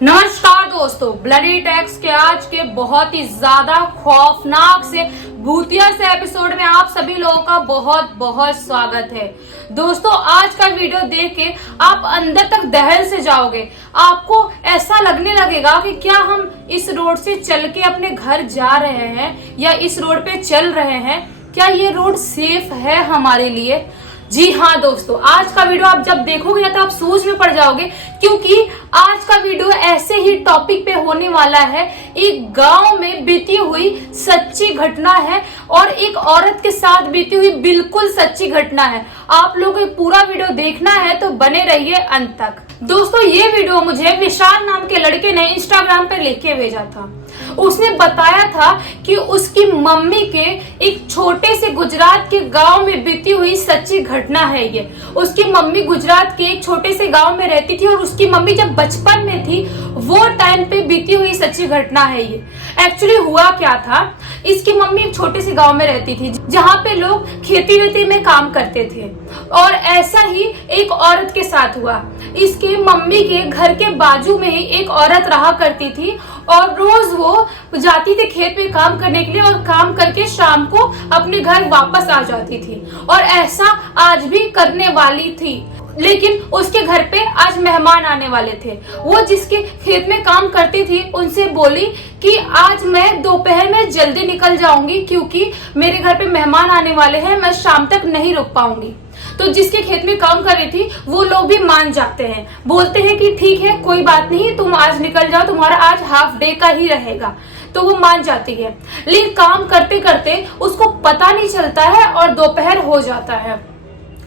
नमस्कार दोस्तों, bloody tax के आज के बहुत ही ज्यादा खौफनाक से भूतिया से एपिसोड में आप सभी लोगों का बहुत बहुत स्वागत है। दोस्तों, आज का वीडियो देख के आप अंदर तक दहल से जाओगे। आपको ऐसा लगने लगेगा कि क्या हम इस रोड से चल के अपने घर जा रहे हैं या इस रोड पे चल रहे हैं, क्या ये रोड सेफ है हमारे लिए। जी हाँ दोस्तों, आज का वीडियो आप जब देखोगे तो आप सोच में पड़ जाओगे, क्योंकि आज का वीडियो ऐसे ही टॉपिक पे होने वाला है। एक गांव में बीती हुई सच्ची घटना है और एक औरत के साथ बीती हुई बिल्कुल सच्ची घटना है। आप लोगों को पूरा वीडियो देखना है तो बने रहिए अंत तक। दोस्तों, ये वीडियो मुझे विशाल नाम के लड़के ने इंस्टाग्राम पे लेके भेजा था। उसने बताया था कि उसकी मम्मी के एक छोटे से गुजरात के गांव में बीती हुई सच्ची घटना है ये। उसकी मम्मी गुजरात के एक छोटे से गांव में रहती थी और उसकी मम्मी जब बचपन में थी वो टाइम पे बीती हुई सच्ची घटना है ये। एक्चुअली हुआ क्या था, इसकी मम्मी एक छोटे से गांव में रहती थी जहाँ पे लोग खेती वेती में काम करते थे और ऐसा ही एक औरत के साथ हुआ। इसके मम्मी के घर के बाजू में ही एक औरत रहा करती थी और रोज वो जाती थी खेत में काम करने के लिए और काम करके शाम को अपने घर वापस आ जाती थी और ऐसा आज भी करने वाली थी। लेकिन उसके घर पे आज मेहमान आने वाले थे। वो जिसके खेत में काम करती थी उनसे बोली कि आज मैं दोपहर में जल्दी निकल जाऊंगी क्योंकि मेरे घर पे मेहमान आने वाले हैं, मैं शाम तक नहीं रुक पाऊंगी। तो जिसके खेत में काम कर रही थी वो लोग भी मान जाते हैं, बोलते हैं कि ठीक है कोई बात नहीं, तुम आज निकल जाओ, तुम्हारा आज हाफ डे का ही रहेगा। तो वो मान जाती है। लेकिन काम करते करते उसको पता नहीं चलता है और दोपहर हो जाता है।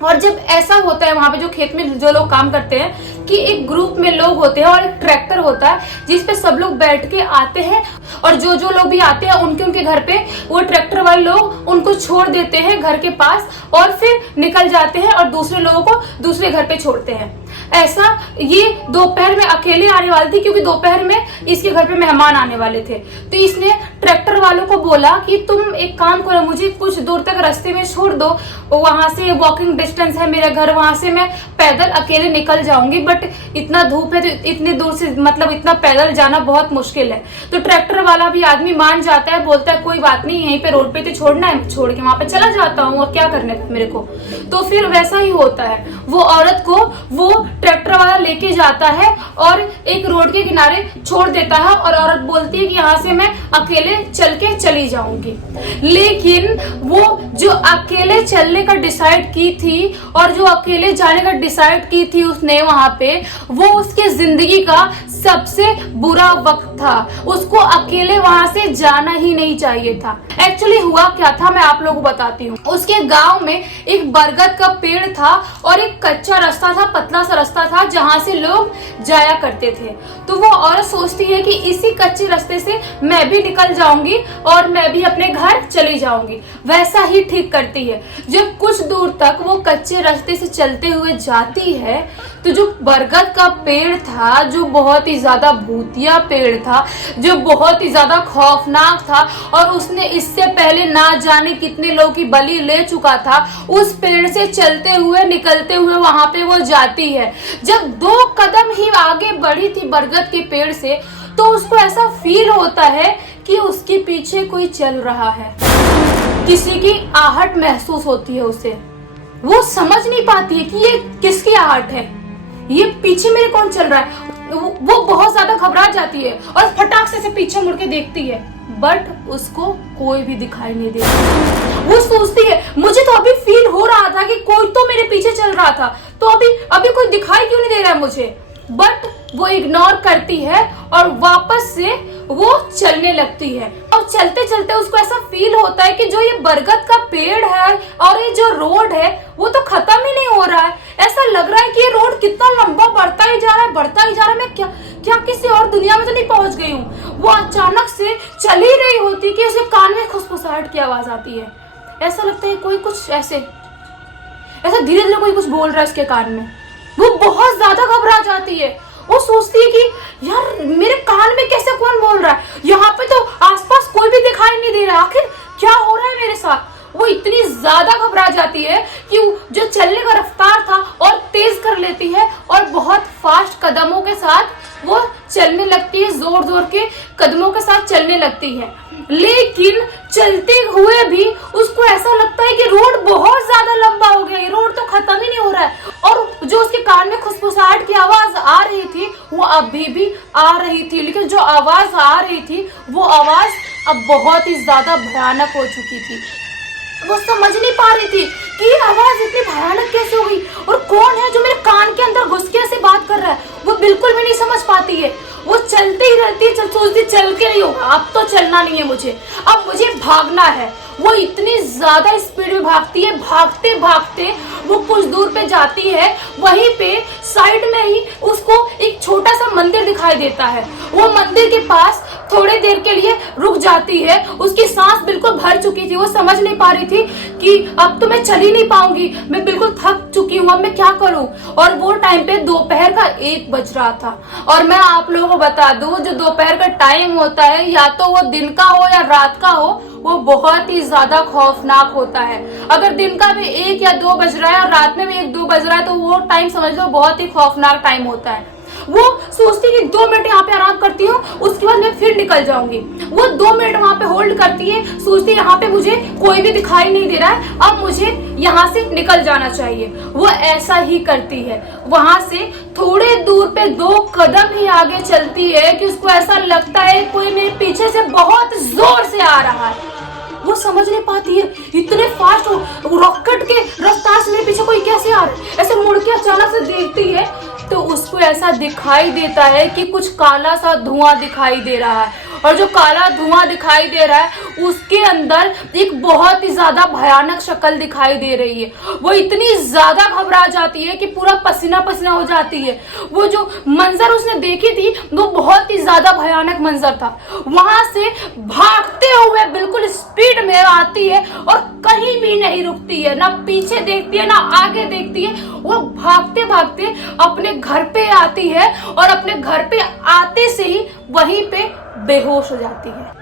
और जब ऐसा होता है वहां पे जो खेत में जो लोग काम करते हैं कि एक ग्रुप में लोग होते हैं और एक ट्रैक्टर होता है जिसपे सब लोग बैठ के आते हैं और जो जो लोग भी आते हैं उनके घर पे वो ट्रैक्टर वाले लोग उनको छोड़ देते हैं घर के पास और फिर निकल जाते हैं और दूसरे लोगों को दूसरे घर पे छोड़ते हैं। ऐसा ये दोपहर में अकेले आने वाली थी क्योंकि दोपहर में इसके घर पे मेहमान आने वाले थे। तो इसने ट्रैक्टर वालों को बोला कि तुम एक काम करो, मुझे कुछ दूर तक रास्ते में छोड़ दो, वहां से वॉकिंग डिस्टेंस है मेरा घर, वहां से मैं पैदल अकेले निकल जाऊंगी, बट इतना धूप है तो इतने दूर से मतलब इतना पैदल जाना बहुत मुश्किल है। तो ट्रैक्टर वाला भी आदमी मान जाता है, बोलता है कोई बात नहीं, यहीं पे रोड पे तो छोड़ना है, छोड़ के वहां पे चला जाता हूँ और क्या करने का मेरे को। तो फिर वैसा ही होता है, वो औरत को वो ट्रैक्टर वाला लेके जाता है और एक रोड के किनारे छोड़ देता है और औरत बोलती है कि यहाँ से मैं अकेले चल के चली जाऊंगी। लेकिन वो जो अकेले चलने का डिसाइड की थी और जो अकेले जाने का डिसाइड की थी उसने वहां पे, वो उसके जिंदगी का सबसे बुरा वक्त था। उसको अकेले वहां से जाना ही नहीं चाहिए था। एक्चुअली हुआ क्या था मैं आप लोगों को बताती हूँ। उसके गांव में एक बरगद का पेड़ था और एक कच्चा रास्ता था, पतला सा रास्ता था जहां से लोग जाया करते थे। तो वो औरत सोचती है कि इसी कच्चे रास्ते से मैं भी निकल जाऊंगी और मैं भी अपने घर चली जाऊंगी। वैसा ही ठीक करती है। जब कुछ दूर तक वो कच्चे रास्ते से चलते हुए जाती है तो जो बरगद का पेड़ था, जो बहुत ही ज्यादा भूतिया पेड़ था, जो बहुत ही ज्यादा खौफनाक था और उसने इससे पहले ना जाने कितने लोगों की बलि ले चुका था, उस पेड़ से चलते हुए निकलते हुए वहां पे वो जाती है। जब 2 कदम ही आगे बढ़ी थी बरगद के पेड़ से तो उसको ऐसा फील होता है कि उसके पीछे कोई चल रहा है, किसी की आहट महसूस होती है उसे। वो समझ नहीं पाती है कि ये किसकी आहट है, ये पीछे मेरे कौन चल रहा है। वो बहुत ज्यादा घबरा जाती है और फटाक से पीछे मुड़ के देखती है, बट उसको कोई भी दिखाई नहीं देता। वो सोचती है मुझे तो अभी फील हो रहा था कि कोई तो मेरे पीछे चल रहा था, तो अभी कोई दिखाई क्यों नहीं दे रहा है मुझे। बट वो इग्नोर करती है और वापस से वो चलने लगती है। और चलते चलते उसको ऐसा फील होता है कि जो ये बरगद का पेड़ है और ये जो रोड है वो तो खत्म ही नहीं हो रहा है। ऐसा लग रहा है कि ये रोड कितना लंबा बढ़ता ही जा रहा है, बढ़ता ही जा रहा है। मैं क्या किसी और दुनिया में तो नहीं पहुंच गई हूँ। वो अचानक से चल ही रही होती कि उसके कान में खुसखुसाहट की आवाज आती है। ऐसा लगता है कोई कुछ ऐसा धीरे धीरे कोई कुछ बोल रहा है उसके कान में। वो बहुत ज्यादा घबरा जाती है। वो सोचती है कि यार मेरे कान में कैसे कौन बोल रहा है, यहाँ पे तो आसपास कोई भी दिखाई नहीं दे रहा, आखिर क्या हो रहा है मेरे साथ। वो इतनी ज्यादा घबरा जाती है कि जो चलने का रफ्तार था और तेज कर लेती है और बहुत फास्ट कदमों के साथ वो चलने चलने लगती है, जोर जोर के कदमों के साथ चलने लगती है। लेकिन चलते हुए भी उसको ऐसा लगता है कि रोड बहुत ज्यादा लंबा हो गया है, रोड तो खत्म ही नहीं हो रहा है। और जो उसके कान में खुसफुसाहट की आवाज आ रही थी वो अभी भी आ रही थी, लेकिन जो आवाज आ रही थी वो आवाज अब बहुत ही ज्यादा भयानक हो चुकी थी। वो समझ नहीं पा रही थी कि ये आवाज इतनी भयानक कैसे हो गई और कौन है जो मेरे कान के अंदर घुस के ऐसे बात कर रहा है। वो बिल्कुल भी नहीं समझ पाती है। वो चलती ही रहती है, सोचती चल के नहीं होगा, अब तो चलना नहीं है मुझे, अब मुझे भागना है। वो इतनी ज्यादा स्पीड में भागती है, भागते भागते वो कुछ दूर पे जाती है। वहीं पे साइड में ही उसको एक छोटा सा मंदिर दिखाई देता है। वो मंदिर के पास थोड़ी देर के लिए रुक जाती है। उसकी सांस बिल्कुल भर चुकी थी, वो समझ नहीं पा रही थी कि अब तो मैं चल ही नहीं पाऊंगी, मैं बिल्कुल थक चुकी हूँ, अब मैं क्या करूं। और वो टाइम पे दोपहर का 1 बज रहा था। और मैं आप लोगों को बता दूं, जो दोपहर का टाइम होता है, या तो वो दिन का हो या रात का हो, वो बहुत ही ज्यादा खौफनाक होता है। अगर दिन का भी 1 या 2 बज रहा है और रात में भी 1-2 बज रहा है तो वो टाइम समझ लो बहुत ही खौफनाक टाइम होता है। वो सोचती कि 2 मिनट यहाँ पे आराम करती हूँ, उसके बाद मैं फिर निकल जाऊंगी। वो 2 मिनट वहां पे होल्ड करती है, सोचती है यहाँ पे मुझे कोई भी दिखाई नहीं दे रहा है, अब मुझे यहाँ से निकल जाना चाहिए। वो ऐसा ही करती है। वहां से थोड़े दूर पे 2 कदम ही आगे चलती है कि उसको ऐसा लगता है कोई मेरे पीछे से बहुत जोर से आ रहा है। वो समझ नहीं पाती है, इतने फास्ट रॉकेट के रफ्तार से मेरे पीछे कोई कैसे आ रहा है। ऐसे मुड़ के अचानक से देखती है तो उसको ऐसा दिखाई देता है कि कुछ काला सा धुआं दिखाई दे रहा है। और जो काला धुआं दिखाई दे रहा है उसके अंदर एक बहुत ही ज्यादा भयानक शक्ल दिखाई दे रही है। वो इतनी ज्यादा घबरा जाती है कि पूरा पसीना पसीना हो जाती है। वो जो मंजर उसने देखी थी वो बहुत ही ज्यादा भयानक मंजर था। वहां से भागते हुए बिल्कुल स्पीड में आती है और कहीं भी नहीं रुकती है, ना पीछे देखती है ना आगे देखती है। वो भागते भागते अपने घर पे आती है और अपने घर पे आते से ही वहीं पे बेहोश हो जाती है।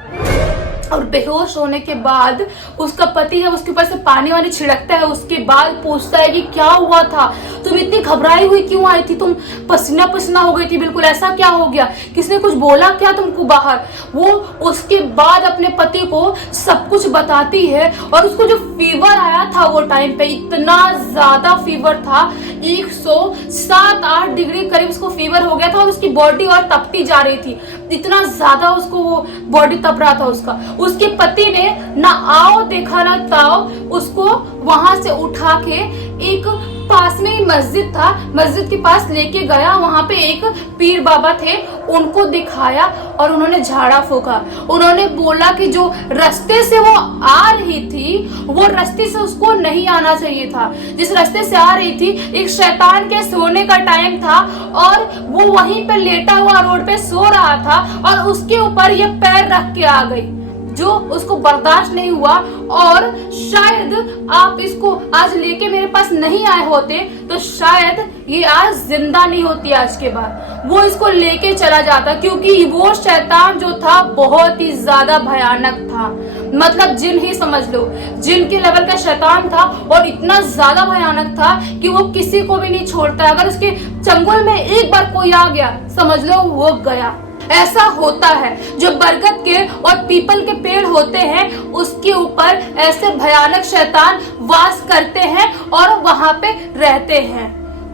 और बेहोश होने के बाद उसका पति जब उसके ऊपर से पानी वानी छिड़कता है, उसके बाद पूछता है कि क्या हुआ था, तुम इतनी घबराई हुई क्यों आई थी, तुम पसीना पसीना हो गई थी बिल्कुल, ऐसा क्या हो गया, किसने कुछ बोला क्या तुमको बाहर। वो उसके बाद अपने पति को सब कुछ बताती है। और उसको जो फीवर आया था वो टाइम पे इतना ज्यादा फीवर था, 107-8 डिग्री करीब उसको फीवर हो गया था और उसकी बॉडी और तपती जा रही थी। इतना ज्यादा उसको वो बॉडी तप रहा था उसका। उसके पति ने ना आओ देखा ना ताओ, उसको वहां से उठा के एक पास में ही मस्जिद था, मस्जिद के पास लेके गया। वहां पे एक पीर बाबा थे, उनको दिखाया और उन्होंने झाड़ा फूका। उन्होंने बोला कि जो रास्ते से वो आ रही थी वो रास्ते से उसको नहीं आना चाहिए था। जिस रास्ते से आ रही थी एक शैतान के सोने का टाइम था और वो वहीं पे लेटा हुआ रोड पे सो रहा था और उसके ऊपर ये पैर रख के आ गई, जो उसको बर्दाश्त नहीं हुआ। और शायद आप इसको आज लेके मेरे पास नहीं आए होते तो शायद ये आज जिंदा नहीं होती आज के बाद। वो इसको लेके चला जाता, क्योंकि वो शैतान जो था बहुत ही ज्यादा भयानक था। मतलब जिन ही समझ लो, जिन के लेवल का शैतान था और इतना ज्यादा भयानक था कि वो किसी को भी नहीं छोड़ता। अगर उसके चंगुल में एक बार कोई आ गया समझ लो वो गया। ऐसा होता है, जो बरगद के और पीपल के पेड़ होते हैं उसके ऊपर ऐसे भयानक शैतान वास करते हैं और वहां पे रहते हैं।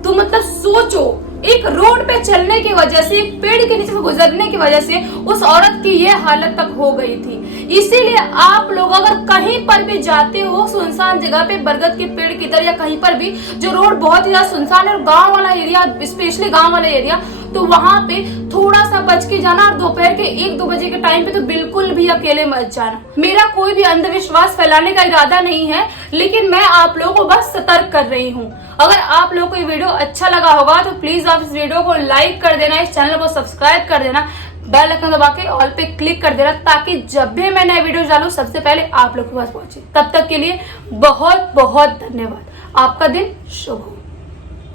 तो मतलब सोचो, एक रोड पे चलने की वजह से, एक पेड़ के नीचे से गुजरने की वजह से उस औरत की ये हालत तक हो गई थी। इसीलिए आप लोग अगर कहीं पर भी जाते हो सुनसान जगह पे, बरगद के पेड़ की तरह या कहीं पर भी जो रोड बहुत ही ज्यादा सुनसान है और गांव वाला एरिया, स्पेशली गांव वाला एरिया, तो वहां पे थोड़ा सा बच के जाना। और दोपहर के 1-2 बजे के टाइम पे तो बिल्कुल भी अकेले मत जाना। मेरा कोई भी अंधविश्वास फैलाने का इरादा नहीं है, लेकिन मैं आप लोगों को बस सतर्क कर रही हूँ। अगर आप लोगों को ये वीडियो अच्छा लगा होगा तो प्लीज आप इस वीडियो को लाइक कर देना, इस चैनल को सब्सक्राइब कर देना, बेल आइकन दबा के ऑल पे क्लिक कर देना, ताकि जब भी मैं नए वीडियो डालूं सबसे पहले आप लोग के पास पहुंचे। तब तक के लिए बहुत बहुत धन्यवाद। आपका दिन शुभ हो।